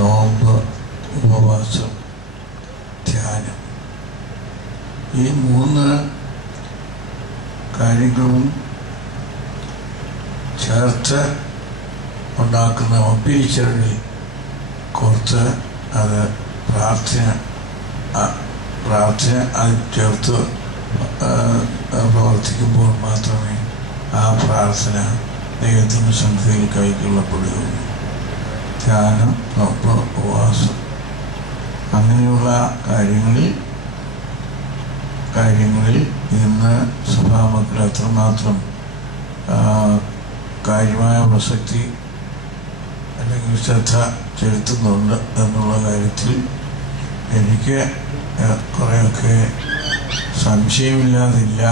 നോമ്പ്, ഉപവാസം, ധ്യാനം. ഈ 3 കാര്യങ്ങളും ചേർത്ത് ഉണ്ടാക്കുന്ന ഒപ്പിരിച്ചറിൽ കുറച്ച് അത് പ്രാർത്ഥന അത് ചേർത്ത് പ്രവർത്തിക്കുമ്പോൾ മാത്രമേ ആ പ്രാർത്ഥന ദൈവത്തിൻ്റെ സന്നിധിയിൽ കൈക്കൊള്ളപ്പെടുകയുള്ളൂ. ധ്യാനം, നോമ്പ്, ഉപവാസം അങ്ങനെയുള്ള കാര്യങ്ങളിൽ ഇന്ന് സഭാമക്കൾ എത്രമാത്രം കാര്യമായ പ്രസക്തി അല്ലെങ്കിൽ ശ്രദ്ധ ചെലുത്തുന്നുണ്ട് എന്നുള്ള കാര്യത്തിൽ എനിക്ക് കുറേയൊക്കെ സംശയമില്ലാതില്ല.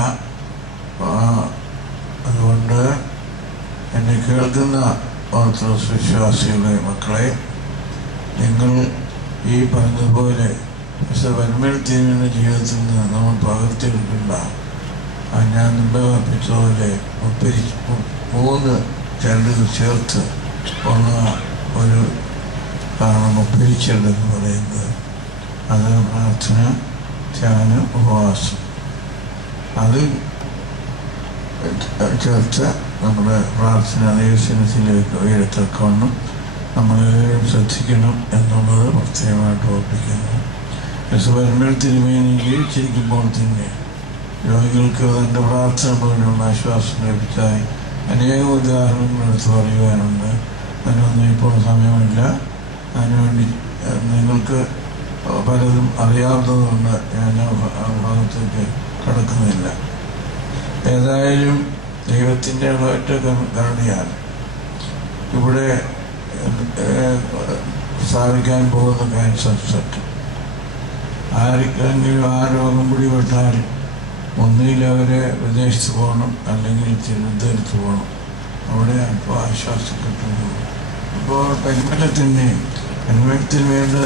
അതുകൊണ്ട് എന്നെ കേൾക്കുന്ന ഓർത്തഡോക്സ് വിശ്വാസികളുടെ മക്കളെ, നിങ്ങൾ ഈ പറഞ്ഞതുപോലെ പരിമളത്തിൻ്റെ ജീവിതത്തിൽ നിന്ന് നമ്മൾ പകർത്തിയെടുക്കേണ്ട ഞാൻ മുമ്പ് കൽപ്പിച്ചതുപോലെ 3 ചരടുകൾ ചേർത്ത് ഉള്ള ഒരു കാരണം ഒപ്പിരിച്ചെടുന്ന് പറയുന്നത്. അത് പ്രാർത്ഥന, ധ്യാനം, ഉപവാസം. അത് ചേർത്ത് നമ്മുടെ പ്രാർത്ഥന ദൈവസന്നിധിയിലേക്ക് ഉയരത്തക്കവണ്ണം നമ്മളെല്ലാവരും ശ്രദ്ധിക്കണം എന്നുള്ളത് പ്രത്യേകമായിട്ട് ഓർപ്പിക്കുന്നു. പരിമള തിരുമേനി ജീവിച്ചിരിക്കുമ്പോൾ തന്നെ രോഗികൾക്ക് തൻ്റെ പ്രാർത്ഥന പോലുള്ള ആശ്വാസം ലഭിച്ചായി അനേകം ഉദാഹരണങ്ങൾ എടുത്ത് പറയുവാനുണ്ട്. അതിനൊന്നും ഇപ്പോൾ സമയമില്ല. അതിനുവേണ്ടി നിങ്ങൾക്ക് പലതും അറിയാവുന്നതുകൊണ്ട് ഞാൻ ആ ഭാഗത്തേക്ക് കടക്കുന്നില്ല. ഏതായാലും ദൈവത്തിൻ്റെ ഒറ്റ കരുണയാണ് ഇവിടെ സ്ഥാപിക്കാൻ പോകുന്ന ക്യാൻസർ സെറ്റ്. ആർക്കെങ്കിലും ആ രോഗം പിടിപെട്ടാൽ ഒന്നുകിൽ അവരെ വിദേശത്ത് പോകണം, അല്ലെങ്കിൽ തിരുവനന്തപുരത്ത് പോകണം. അവിടെ അപ്പോൾ ആശ്വാസം കിട്ടുന്നു. അപ്പോൾ പരിമളത്തിന് വേണ്ട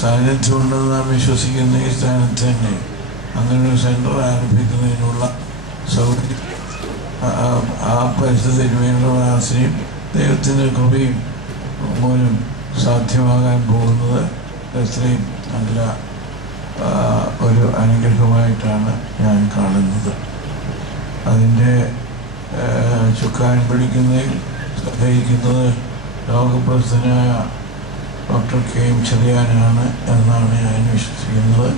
സാന്നിധ്യമുണ്ടെന്ന് നാം വിശ്വസിക്കുന്ന ഈ സ്ഥാനത്ത് തന്നെ അങ്ങനെ ഒരു സെൻറ്റർ ആരംഭിക്കുന്നതിനുള്ള സൗകര്യം ആ പരിസ്ഥിതിക്ക് വേണ്ട പ്രാർത്ഥനയും ദൈവത്തിൻ്റെ കൃപയും മൂലം സാധ്യമാകാൻ പോകുന്നത് എത്രയും നല്ല ഒരു അനുഗ്രഹമായിട്ടാണ് ഞാൻ കാണുന്നത്. അതിൻ്റെ ചുക്കാൻ പിടിക്കുന്നതിൽ സഹായിക്കുന്നത് ലോകപ്രസിദ്ധനായ ഡോക്ടർ കെ.എം. ചെറിയാനാണ് എന്നാണ് ഞാൻ വിശ്വസിക്കുന്നത്.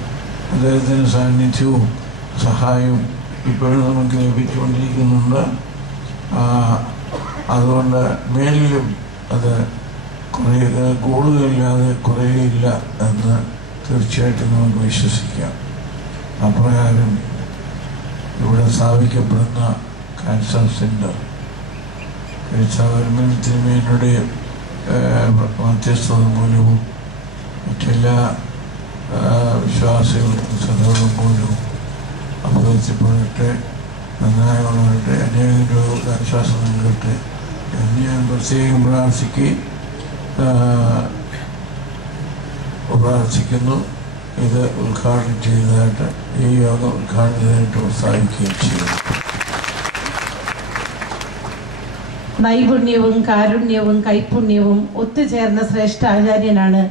അദ്ദേഹത്തിൻ്റെ സാന്നിധ്യവും സഹായവും ഇപ്പോഴും നമുക്ക് ലഭിച്ചുകൊണ്ടിരിക്കുന്നുണ്ട്. അതുകൊണ്ട് മേലിലും അത് കൂടുതലില്ലാതെ കുറയില്ല എന്ന് തീർച്ചയായിട്ടും നമുക്ക് വിശ്വസിക്കാം. അപ്രകാരം ഇവിടെ സ്ഥാപിക്കപ്പെടുന്ന ക്യാൻസർ സെൻ്റർ തിരുമേനിയുടെ മധ്യസ്ഥത മൂലവും മറ്റെല്ലാ വിശ്വാസികളും സദവും മൂലവും അഭിവൃദ്ധിപ്പെടട്ടെ, നന്നായി വളരട്ടെ, അനേകം രോഗങ്ങൾക്ക് ആശ്വാസം നൽകട്ടെ എന്ന് ഞാൻ പ്രത്യേകം പ്രാർത്ഥിക്കുന്നു. ഇത് ഉദ്ഘാടനം ചെയ്തതായിട്ട് ഈ യോഗം ഉദ്ഘാടനം ചെയ്തതായിട്ട് പ്രസ്താവിക്കുകയും ചെയ്യുന്നു. നൈപുണ്യവും കാരുണ്യവും കൈപുണ്യവും ഒത്തുചേർന്ന ശ്രേഷ്ഠ ആചാര്യനാണ്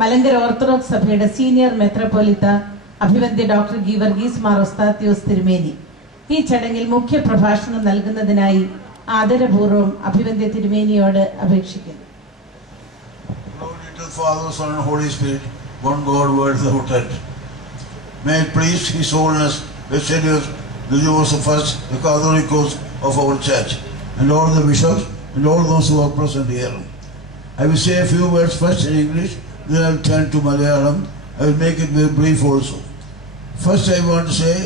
മലങ്കര ഓർത്തഡോക്സ് സഭയുടെ സീനിയർ മെത്രോപൊലിത്ത അഭിവന്ദ്യ ഡോക്ടർ ഗീവർഗീസ് മാർ ഒസ്താത്യോസ് തിരുമേനി. ഈ ചടങ്ങിൽ മുഖ്യ പ്രഭാഷണം നൽകുന്നതിനായി ആദരപൂർവ്വം അഭിവന്ദ്യ തിരുമേനിയോട് അപേക്ഷിക്കുന്നു. Father, Son, and Holy Spirit, one God, word without end. May it please His Holiness, Vicarius, the Joseph the Catholicos of our church, and all the bishops, and all those who are present here. I will say a few words first in English, then I will turn to Malayalam. I will make it very brief also. First, I want to say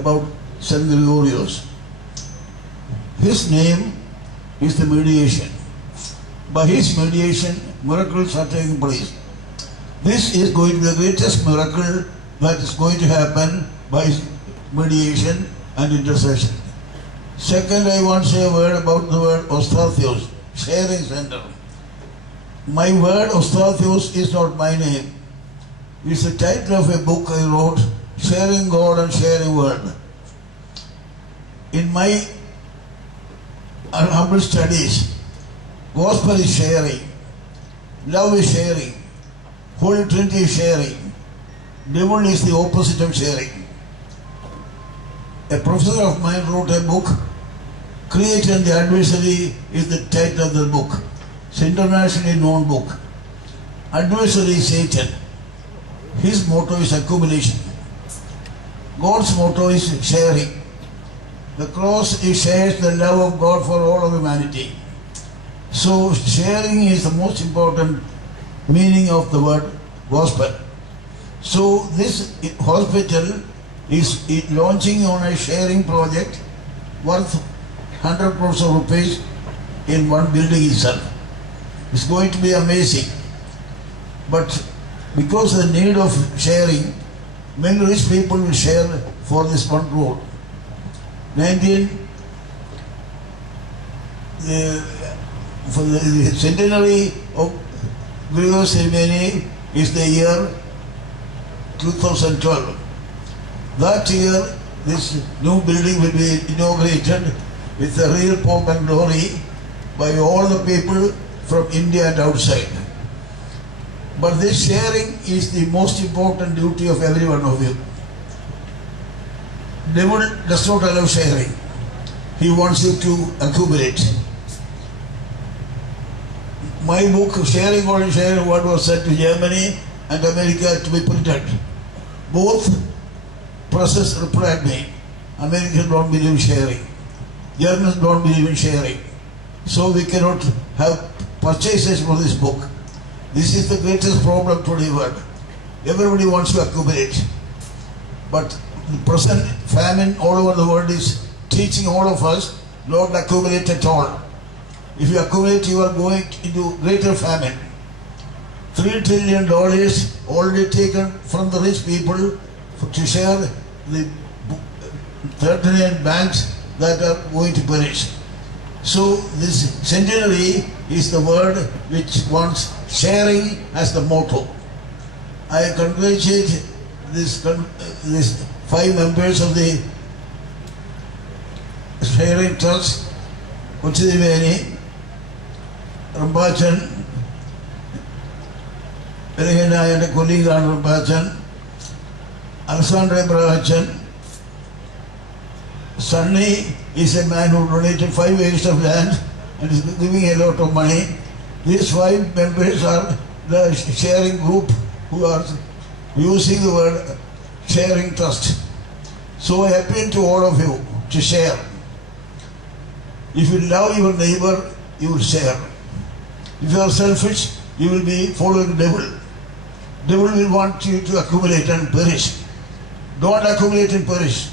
about St. Gregorius. His name is the mediation. By his mediation, miracles are taking place. This is going to be the greatest miracle that is going to happen by his mediation and intercession. Second, I want to say a word about the word Ostathios, sharing center. My word Ostathios is not my name. It's the title of a book I wrote, Sharing God and Sharing Word. In my humble studies, gospel is sharing. Love is sharing. Holy Trinity is sharing. Devil is the opposite of sharing. A professor of mine wrote a book, Creator and the Adversary is the title of the book. It's an internationally known book. Adversary is Satan. His motto is accumulation. God's motto is sharing. The cross shares the love of God for all of humanity. So sharing is the most important meaning of the word gospel. So this hospital is launching on a sharing project worth 100 crores of rupees in one building itself. It's going to be amazing. But because of the need of sharing, many rich people will share for this one crore. For the centenary of Grievous ceremony is the year 2012. That year, this new building will be inaugurated with a real pomp and glory by all the people from India and outside. But this sharing is the most important duty of every one of you. Devil does not allow sharing. He wants you to accumulate. My book, Sharing God and Sharing What, was sent to Germany and America to be printed. Both presses replied me. Americans don't believe in sharing. Germans don't believe in sharing. So we cannot have purchases for this book. This is the greatest problem today world. Everybody wants to accumulate. But the present famine all over the world is teaching all of us not accumulate at all. If you accumulate, you are going into greater famine. $3 trillion already taken from the rich people to share the 39 banks that are going to perish. So this centenary is the word which wants sharing as the motto. I congratulate this 5 members of the Sharing Trust, Kuchidiveni, Rambachan, Perigana and a colleague on Rambachan, Alexander Brahachan. Sunny is a man who donated 5 acres of land and is giving a lot of money. These 5 members are the sharing group who are using the word Sharing Trust. So I appeal to all of you to share. If you love your neighbor, you will share. If you are selfish, you will be following the devil. Devil will want you to accumulate and perish. Don't accumulate and perish.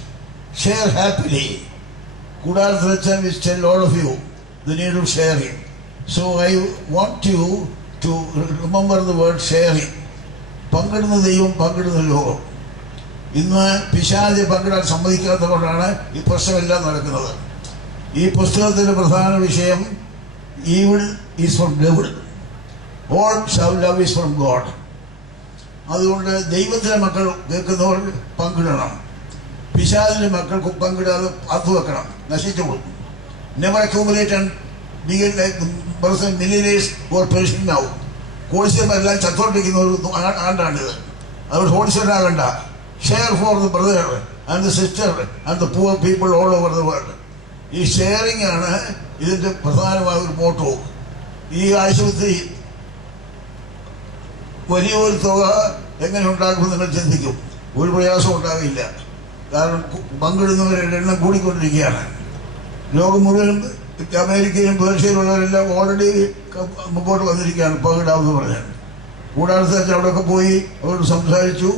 Share happily. Kudar Dhrachan will tell all of you the need of sharing. So I want you to remember the word sharing. Pankadunna Devam, Pankadunna Lokam. Inna Pishache Pankadan Sammadikkathathondana ee prashnamellam nadakkunnathu. Ee pusthakathinte pradhana vishayam evil is from devil. All love is from God. അതുകൊണ്ട് ദൈവത്തിലെ മക്കൾ കേൾക്കുന്നവർ പങ്കിടണം. പിശാചിന്റെ മക്കൾക്ക് പങ്കിടാതെ അത് വെക്കണം, നശിച്ചു കൊടുക്കും. Never accumulate and be like the person millionaires who are perishing now. കോടീശ്വരന്മാരെല്ലാം ചത്തോണ്ടിരിക്കുന്ന ഒരു ആണ്ടാണിത്. അതുകൊണ്ട് കോടീശ്വരനാകണ്ട. Share for the brother and the sister and the poor people all over the world. ഈ ഷെയറിംഗ് ആണ് ഇതിന്റെ പ്രധാനമായ ഒരു മോട്ടോ. ഈ ആശുപത്രി വലിയൊരു തുക എങ്ങനെ ഉണ്ടാക്കുമെന്ന് നിങ്ങൾ ചിന്തിക്കും. ഒരു പ്രയാസം ഉണ്ടാകില്ല. കാരണം പങ്കിടുന്നവരുടെ എണ്ണം കൂടിക്കൊണ്ടിരിക്കുകയാണ്. ലോകം മുഴുവനും അമേരിക്കയിലും പേർഷ്യയിലുള്ളവരെല്ലാം ഓൾറെഡി മുമ്പോട്ട് വന്നിരിക്കുകയാണ് പങ്കിടാമെന്ന് പറഞ്ഞാൽ. കൂടാതെ അവിടെയൊക്കെ പോയി അവരോട് സംസാരിച്ചു.